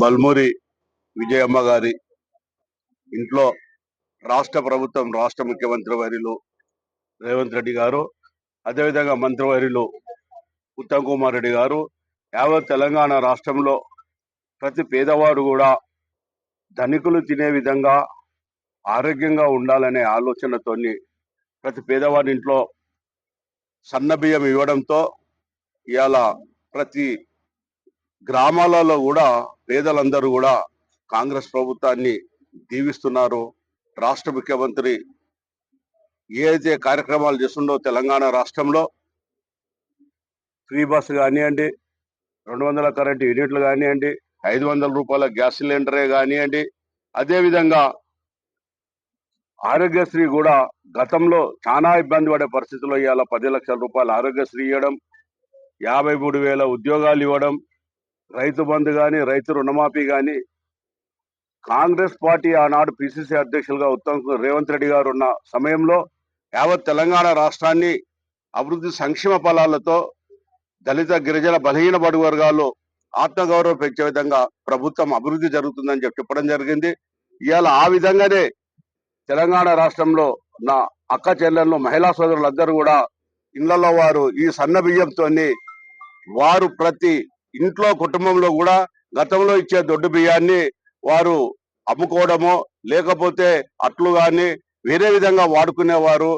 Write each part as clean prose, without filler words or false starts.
బల్మూరి విజయమ్మ గారి ఇంట్లో రాష్ట్ర ప్రభుత్వం, రాష్ట్ర ముఖ్యమంత్రి వర్యులు రేవంత్ రెడ్డి గారు, అదేవిధంగా మంత్రివర్యులు ఉత్తమ్ కుమార్ రెడ్డి గారు యావత్ తెలంగాణ రాష్ట్రంలో ప్రతి పేదవాడు కూడా ధనికులు తినే విధంగా ఆరోగ్యంగా ఉండాలనే ఆలోచనతోని ప్రతి పేదవాడి ఇంట్లో సన్న బియ్యం ఇవ్వడంతో ఇవాళ ప్రతి గ్రామాలలో కూడా పేదలందరూ కూడా కాంగ్రెస్ ప్రభుత్వాన్ని దీవిస్తున్నారు. రాష్ట్ర ముఖ్యమంత్రి ఏ అయితే కార్యక్రమాలు చేస్తుండో తెలంగాణ రాష్ట్రంలో ఫ్రీ బస్ కానివ్వండి, 200 కరెంటు యూనిట్లు కానివ్వండి, 500 రూపాయల గ్యాస్ సిలిండరే కానివ్వండి, అదేవిధంగా ఆరోగ్యశ్రీ కూడా గతంలో చాలా ఇబ్బంది పడే పరిస్థితుల్లో ఇవాళ 10 లక్షల రూపాయల ఆరోగ్యశ్రీ ఇవ్వడం, 53,000 ఉద్యోగాలు ఇవ్వడం, రైతు బంధు కానీ, రైతు రుణమాఫీ కానీ, కాంగ్రెస్ పార్టీ ఆనాడు పిసిసి అధ్యక్షులుగా రేవంత్ రెడ్డి గారు ఉన్న సమయంలో యావత్ తెలంగాణ రాష్ట్రాన్ని అభివృద్ధి సంక్షేమ ఫలాలతో దళిత గిరిజన బలహీన బడుగు వర్గాల్లో ఆత్మగౌరవం పెంచే విధంగా ప్రభుత్వం అభివృద్ధి జరుగుతుందని చెప్పడం జరిగింది. ఇవాళ ఆ విధంగానే తెలంగాణ రాష్ట్రంలో నా అక్క చెల్లెళ్ళు, మహిళా సోదరులందరూ కూడా ఇళ్లలో వారు ఈ సన్న బియ్యంతో వారు ప్రతి ఇంట్లో కుటుంబంలో కూడా గతంలో ఇచ్చే దొడ్డు బియ్యాన్ని వారు అమ్ముకోవడమో లేకపోతే అట్లు కానీ వేరే విధంగా వాడుకునేవారు.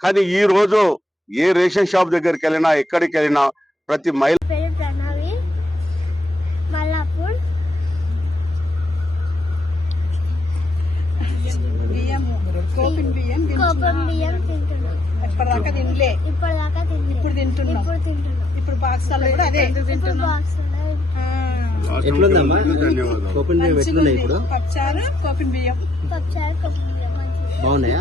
కానీ ఈ రోజు ఏ రేషన్ షాప్ దగ్గరికి వెళ్ళినా, ఎక్కడికి వెళ్ళినా ప్రతి మహిళ ఇప్పటిదాకా తినలే, ఇప్పుడు తింటున్నాం. ఇప్పుడు బాక్సాలు కూడా అదే పప్చారు కోపిన్ బియ్యం బాగున్నాయా?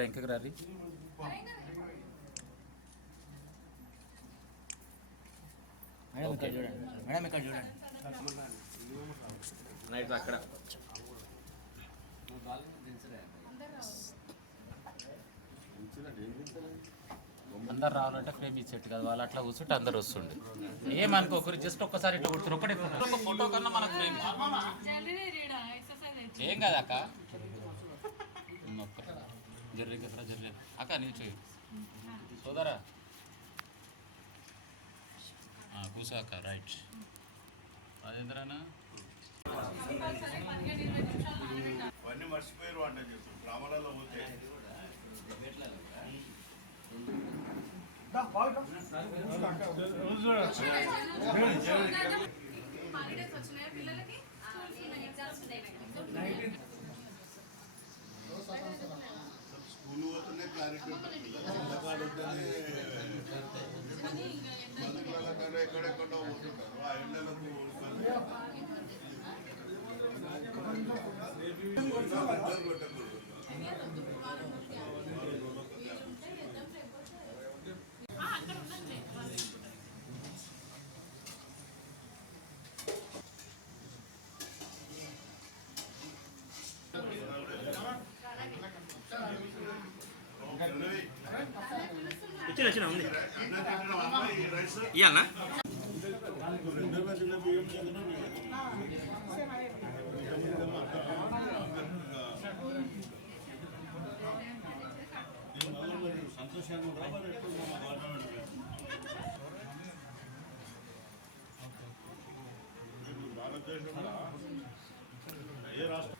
వెంకకి రారి మేడం, ఇక్కడ చూడండి మేడం, ఇక్కడ చూడండి నైట్ అక్కడ అందరు రావాలంటే ఫ్రేమ్ ఇచ్చేట్టు కదా, వాళ్ళు అట్లా కూర్చుంటే అందరు వస్తుండే. ఏమనుకోకరు, జస్ట్ ఒక్కసారి ఇట్లా కూర్చుని ఒకటే ఫోటో కన్నా మనకు ఫ్రేమ్ ఏం కదా అక్క. జర్రీ అక్క నిల్చో సోదరా, కూసో అక్క. రైట్ రాజేంద్రనా అవన్నీ మర్చిపోయారు వంట చేస్తారు గ్రామాలలో పోతే. స్కూల్ పోతుండే క్లారిటీ ఎక్కడెక్కడో పోతుంటారు. ఆ ఎండలకు వచ్చిన ఉంది ఇయ్యాలనా సంతోషంగా భారతదేశంలో ఏ రాష్ట్ర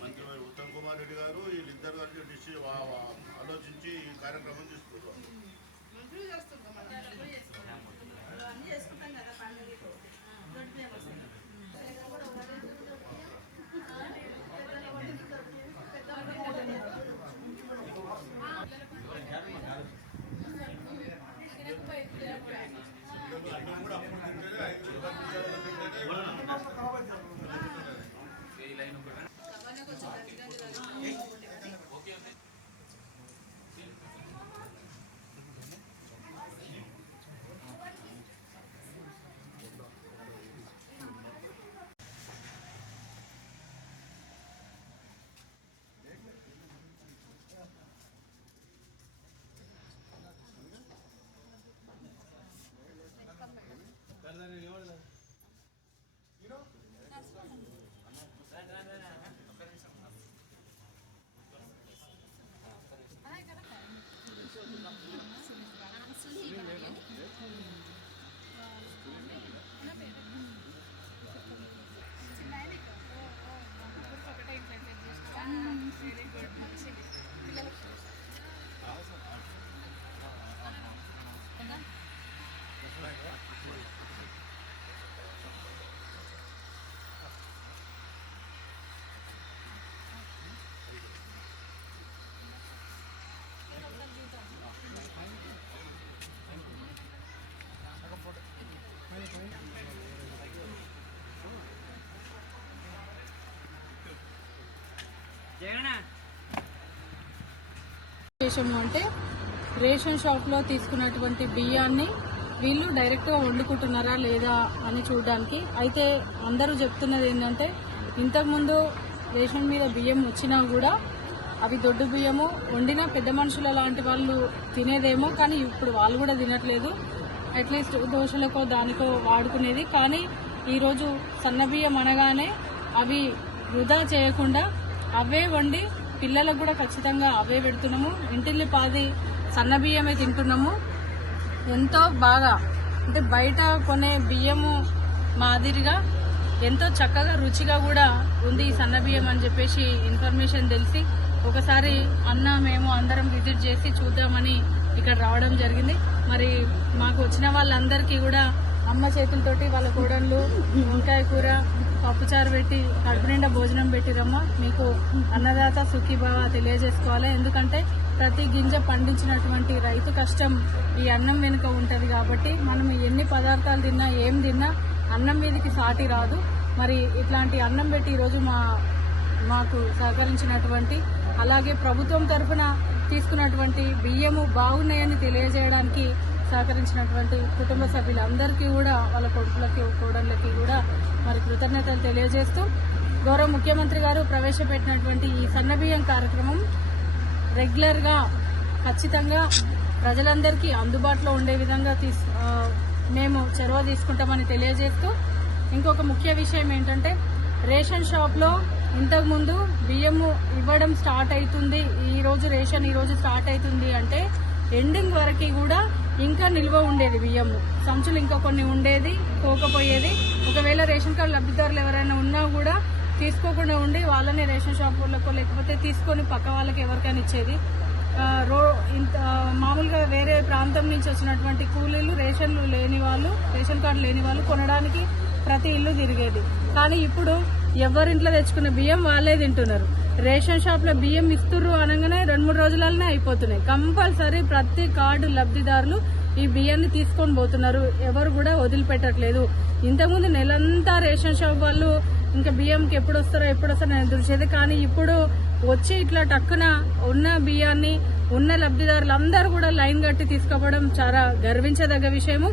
మంత్రి ఉత్తమ్ కుమార్ రెడ్డి గారు వీళ్ళిద్దరు కలిసి ఆలోచించి ఈ కార్యక్రమం తీసుకుంటారు. చేసుకుంటాం కదా విషయంలో అంటే రేషన్ షాప్లో తీసుకున్నటువంటి బియ్యాన్ని వీళ్ళు డైరెక్ట్గా వండుకుంటున్నారా లేదా అని చూడడానికి. అయితే అందరూ చెప్తున్నది ఏంటంటే ఇంతకుముందు రేషన్ మీద బియ్యం వచ్చినా కూడా అవి దొడ్డు బియ్యము వండిన పెద్ద మనుషుల లాంటి వాళ్ళు తినేదేమో, కానీ ఇప్పుడు వాళ్ళు కూడా తినట్లేదు. అట్లీస్ట్ దోశలకో దానికో వాడుకునేది. కానీ ఈరోజు సన్న బియ్యం అనగానే అవి వృధా చేయకుండా అవే వండి పిల్లలకు కూడా ఖచ్చితంగా అవే పెడుతున్నాము. ఇంటిల్లి పాది సన్న బియ్యమే తింటున్నాము. ఎంతో బాగా అంటే బయట కొనే బియ్యము మాదిరిగా ఎంతో చక్కగా రుచిగా కూడా ఉంది ఈ సన్న బియ్యం అని చెప్పేసి ఇన్ఫర్మేషన్ తెలిసి ఒకసారి మేము అందరం విజిట్ చేసి చూద్దామని ఇక్కడ రావడం జరిగింది. మరి మాకు వచ్చిన వాళ్ళందరికీ కూడా అమ్మ చేతులతోటి వాళ్ళ కోడళ్ళు వంకాయ కూర పప్పుచారు పెట్టి కడుపు నిండా భోజనం పెట్టిరమ్మా. మీకు అన్నదాత సుఖీభావ తెలియజేసుకోవాలి. ఎందుకంటే ప్రతి గింజ పండించినటువంటి రైతు కష్టం ఈ అన్నం వెనుక ఉంటుంది. కాబట్టి మనం ఎన్ని పదార్థాలు తిన్నా ఏం తిన్నా అన్నం మీదకి సాటి రాదు. మరి ఇట్లాంటి అన్నం పెట్టి ఈరోజు మాకు సహకరించినటువంటి, అలాగే ప్రభుత్వం తరఫున తీసుకున్నటువంటి బియ్యము బాగున్నాయని తెలియజేయడానికి సహకరించినటువంటి కుటుంబ సభ్యులందరికీ కూడా వాళ్ళ కొడుకులకి కోడళ్ళకి కూడా మరి కృతజ్ఞతలు తెలియజేస్తూ గౌరవ ముఖ్యమంత్రి గారు ప్రవేశపెట్టినటువంటి ఈ సన్నబియ్యం కార్యక్రమం రెగ్యులర్గా ఖచ్చితంగా ప్రజలందరికీ అందుబాటులో ఉండే విధంగా మేము చొరవ తీసుకుంటామని తెలియజేస్తూ ఇంకొక ముఖ్య విషయం ఏంటంటే రేషన్ షాప్లో ఇంతకుముందు బియ్యము ఇవ్వడం స్టార్ట్ అవుతుంది, ఈరోజు స్టార్ట్ అవుతుంది అంటే ఎండింగ్ వరకు కూడా ఇంకా నిల్వ ఉండేది బియ్యము, సంచులు ఇంకా కొన్ని ఉండేది, పోకపోయేది. ఒకవేళ రేషన్ కార్డు లబ్ధిదారులు ఎవరైనా ఉన్నా కూడా తీసుకోకుండా ఉండి వాళ్ళని రేషన్ షాపులకు లేకపోతే తీసుకొని పక్క వాళ్ళకి ఎవరికైనా ఇచ్చేది. మామూలుగా వేరే ప్రాంతం నుంచి వచ్చినటువంటి కూలీలు రేషన్ కార్డు లేని వాళ్ళు కొనడానికి ప్రతి ఇల్లు తిరిగేది. కానీ ఇప్పుడు ఎవరింట్లో తెచ్చుకున్న బియ్యం వాళ్ళే తింటున్నారు. రేషన్ షాప్ లో బియ్యం ఇస్తుర్రు అనగానే 2-3 రోజులనే అయిపోతున్నాయి. కంపల్సరీ ప్రతి కార్డు లబ్ధిదారులు ఈ బియ్యాన్ని తీసుకొని పోతున్నారు, ఎవరు కూడా వదిలిపెట్టట్లేదు. ఇంతకుముందు నెలంతా రేషన్ షాప్ వాళ్ళు ఇంకా బియ్యంకి ఎప్పుడు వస్తారో ఎదురు చూసేది. కానీ ఇప్పుడు వచ్చి ఇట్లా టక్కున ఉన్న బియ్యాన్ని ఉన్న లబ్ధిదారులందరూ కూడా లైన్ కట్టి తీసుకోవడం చాలా గర్వించదగ్గ విషయము.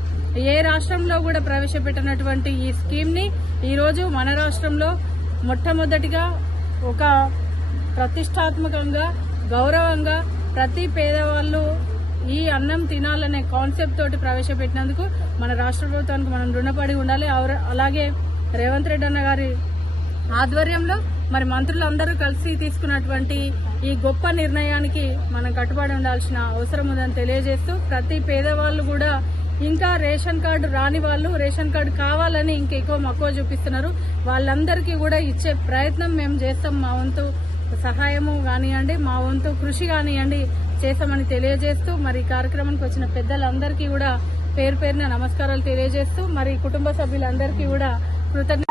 ఏ రాష్ట్రంలో కూడా ప్రవేశపెట్టినటువంటి ఈ స్కీమ్ ని ఈరోజు మన రాష్ట్రంలో మొట్టమొదటిగా ఒక ప్రతిష్టాత్మకంగా గౌరవంగా ప్రతి పేదవాళ్ళు ఈ అన్నం తినాలనే కాన్సెప్ట్ తోటి ప్రవేశపెట్టినందుకు మన రాష్ట్ర ప్రభుత్వానికి మనం రుణపడి ఉండాలి. అలాగే రేవంత్ రెడ్డి అన్న గారి ఆధ్వర్యంలో మరి మంత్రులందరూ కలిసి తీసుకున్నటువంటి ఈ గొప్ప నిర్ణయానికి మనం కట్టుబడి ఉండాల్సిన అవసరం ఉందని తెలియజేస్తూ ప్రతి పేదవాళ్ళు కూడా ఇంకా రేషన్ కార్డు రాని వాళ్ళు రేషన్ కార్డు కావాలని ఇంకెక్కువ మక్కువ చూపిస్తున్నారు. వాళ్ళందరికీ కూడా ఇచ్చే ప్రయత్నం మేము చేస్తాం. మా వంతు సహాయము కానివ్వండి, మా వంతు కృషి కానివ్వండి చేస్తామని తెలియజేస్తూ మరి ఈ కార్యక్రమానికి వచ్చిన పెద్దలందరికీ కూడా పేరు పేరున నమస్కారాలు తెలియజేస్తూ మరి కుటుంబ సభ్యులందరికీ కూడా కృతజ్ఞత